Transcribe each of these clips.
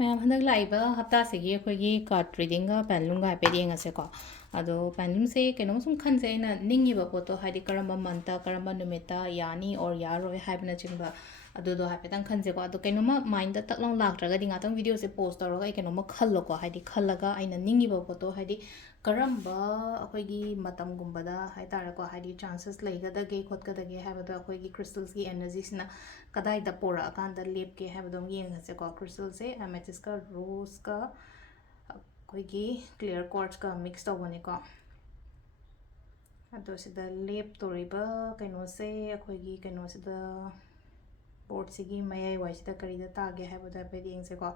ma'am हंदक live हफ्ता से अखोगी card reading pendulum हाइफेट येंगसेको अदो पेंडुलम से कनो सुम खनसे अना निंगिबा पोतो हाइदि करम मंथ करम नुमिता यानी और यारोय हाइबना चिंबा अदुदो हाइफेटंग खनसेको अदो कनो माइंड दा तकलांग लाक्ट्रगदि गातंग वीडियो से पोस्ट तौरगा आई कनो खल्लोको हाइदि खल्लगा आइना निंगिबा पोतो हाइदि करम्बा अखोगी मतम गुंबदा हाइतारको हाइदि चांसेस लेगदगे खोतगदगे हाइबदो अखोगी क्रिस्टल्स की एनर्जीसना कदाइदा पोरा कांदा लेपके हाइबदो येंगसेको क्रिस्टल से एमेथिस्ट का रोज का अखोगी क्लियर क्वार्ट्ज का मिक्स तौबनेको अदो सिदा लेप तोरिबा कनो से अखोगी कनो सिदा बोर्ड सिगी मयाई वाइसिदा करिदा तागे हाइबदो हाइफेट येंगसेको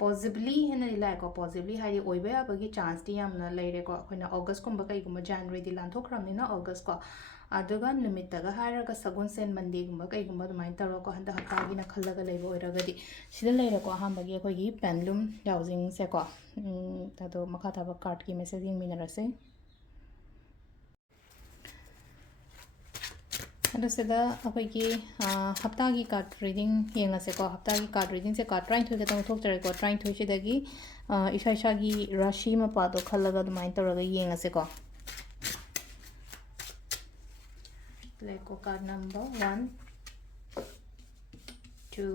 पॉसिबली है लाइको पॉसिबली है ओइबे याबगी चांस दी यामना लेरेको अखोइना अगस्त कुंबा कईगुंबा जनवरी दी लांथोखरामनिना अगस्त को अदुगा नुमित्तगा हारगा सगुन सेन मंडे गुंबा कईगुंबा दुमाइन तौरको हंदा हफ्तागिना खल्लगा लेबो ओइरगदी सिदा लेरेको अहांबगी अखोइगी पेंडुलम डाउजिंग सेको अदो मखा ताबा कार्ड की मेसेज येंगमिनरसे अदो सिदा अखोइगी हफ्तागी कार्ड रीडिंग येंगसेको हफ्तागी कार्ड रीडिंग से कार्ड 33 खतंग थोक्तरेको 33 सिदगी इसा इसागी राशि मपादो खल्लगा दुमाइन तौरगा येंगसेको लेको कार्ड नंबर 1 2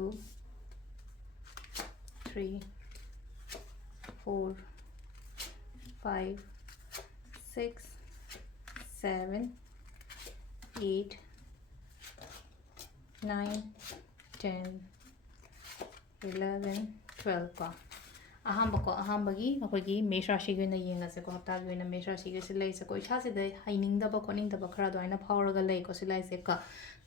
3 4 5 6 7 8 9 10 11 12 को अहांबको अहांबगी अखोगी मेष राशि की येंगसेको हफ्तागी मेष राशि की सिलाइसेको इसासिदा हाइनिंगदबा खोनिंगदबा खरा दोइना फावरगा लेको सिलाइसेका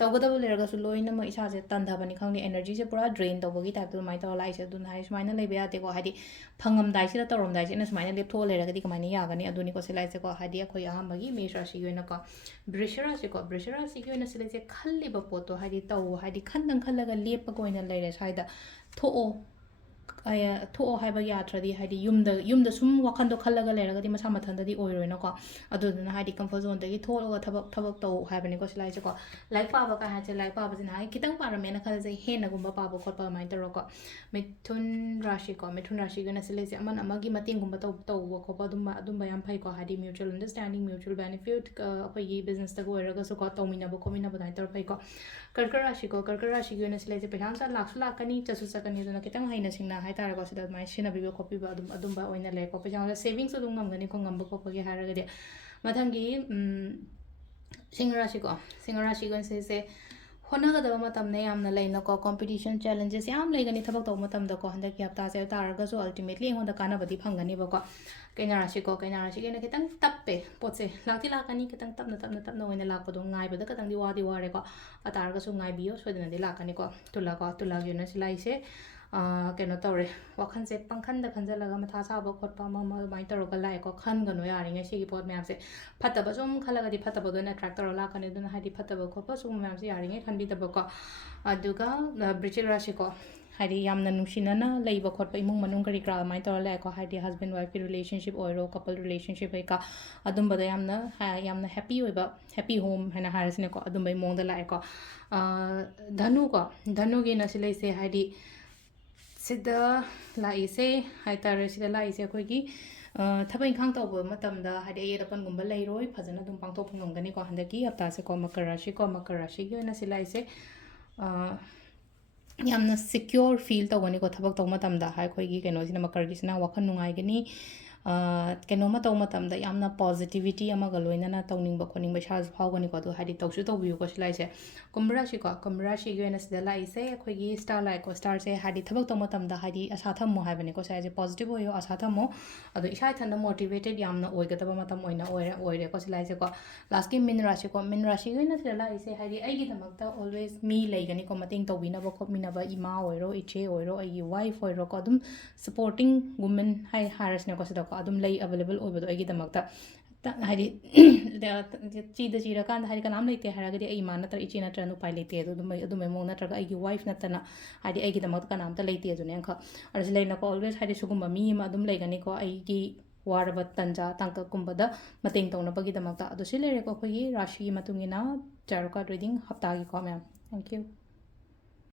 तौगदब लेरगसु लोइनम इसासे तंधाबनी खंगने एनर्जी से पूरा ड्रेन तौबगी टाइप तो माइ तौ लाइसे दुन हाइ सुमाइना लेबे यादेको हाइदि फंगमदाइसिदा तौरमदाइसिना सुमाइना लेपथो लेरगदि कमाइना यागनी अदुनिको सिलाइसेको हाइदि अखोई अहांबगी मेष राशि की वृष राशि की सिलाइसे खल्लिबा पोतो हाइदि तौ हाइदि खंदंग खल्लगा लेपको ओइना लेरे साइदा थोओ थोओ हाइबा यात्रदी हाइदि युमदा सुम वखंदो खल्लगा लेरगदि मसा मथंददि ओइरोइनको अदुदुना हाइदि कंफर्ट जोन दगी थोलगा थबक तौ हाइबनेको सिलाइसेको लाइक पाबा का हाइसे लाइक पाबा जिना हाइ कितंग पारमेना खलजे हेनगुंबा पाबा खोतपा माइन तौरको मिथुन राशि की सिलाइसे अमन अमगी मतेंगुंबा तौबा खोपा अदुंबा याम फैको हाइदि म्यूचुअल अंडरस्टैंडिंग म्यूचुअल बेनिफिट अखोइगी बिजनेस तगो ओइरगसु को तौमिनाबो खोमिनाबो दाइ तौर फैको कर्क राशि की सिलाइसे पैसामसा लाक्सु लाकनी चसु चकनी दुना कितंग हाइना सिंगना हाइतारको सिदा माइ सिनाबिबो खोपिबो अदुंबा ओइना लेको पैसामसा सेविंग्स अदुम ngamgani ko ngamba khopagi haragadi mathangi सिंह राशि को से होनागदबा मतमने यामना लेनको कंपटीशन चैलेंजेस याम लेगनी थबक तौ मतमदको हंदकी हप्ता से तारगसु अल्टीमेटली एंगोंदा कानाबदी फंगनीबको कन्या राशि के खितंग तप्पे पोचे लाक्ति लाकनी खितंग तपना ओइना लाकपदो ngaibada खतंगदी वादी वारेको अतारगसु ngaibio सोदनदी लाकनीको तुलागी न सिलाइसे कनो तौरे वखन से पंखन खनजलगा मथा साबो खोटपा माइ तौरगा लाइको खनगनो यारिङै सिगी पोत म्याम से फतबा सुम खलगदी फतबदो अट्रैक्ट तौर लाकनी दुना हाइदि फतबा खोपा सुम म्याम से यारिङै खनबिदबको अदुगा वृश्चिक राशि को हाइदि यामना नुसिनना लेइबा खोटपा इमुंग मनुंग करी क्रा माइ तौर लाइको हाइदि हस्बैंड वाइफ की रिलेशनशिप ओइरो कपल रिलेशनशिप का अदुंबदा यामना हैप्पी होइबा हैप्पी होम हैना हारसिनेको अदुंबै मोंगदा लाइको धनु की नसिलैसे हाइदि सिदा लाइसे हाइतारे सिदा लाइसे अखोइगी थबक इंखांग तौबा मतमदा हाइदि येरपनगुंबा लेरोय फजना दुम पांथोक ngamgani ko handaki hapta se ko makar rashi ki oina silaise यामना सिक्योर फील तौगनी को थबक तौ मतमदा हाइ खोइगी कैनोसिना मकरगिसना वखन नुंगाइगनी कैनोमा तौ मतमदा यामना पॉजिटिविटी अमगा लोइनना तौनिंगबा खोनिंगबा इसा फावगनी को दो हाइदि तौसु तौबियु को सिलाइसे कुंभ राशि की ओइना सिदा लाइसे खोइगी स्टार लाइको स्टार से हाइदि थबक तौ मतमदा हाइदि आशा थमो हाइबने को साइजे पॉजिटिव होयो आशा थमो अदो इसा थन मोटिवेटेड यामना ओइगदबा मतम ओइना ओइरे को सिलाइसे को लास्ट की मीन राशि की ओइना सिदा लाइसे हाइदि आइगी दमकता ऑलवेज मी लेगनी को मतिंग तौबिनबा खोमिनबा इमा ओइरो इचे ओइरो आइगी वाइफ ओइरो को अदुम सपोर्टिंग वुमेन हाइ हारसने को सिदा को अदुम लई अवेलेबल ओइबदो आइगी दमकता हाइदि चीरकान हाइदि कनाम लेते हारगदि आई इमा नत्र इचे नत्र नुपाइ लेते अदुमै मो नत्रगा आइगी वाइफ नतना हाइदि आइगी दमकता कनामता लेते अजुने अंख अरस लेनको ऑलवेज हाइदि सुगुम्बा मी मा अदुम लेगनी को आइगी वारबा तंजा तांककुंबदा मतेंग तौनबगी दमकता अदु सिलेरेको खोगी राशि मतुंगिना चारुका रीडिंग हफ्तागी को मैम थैंक यू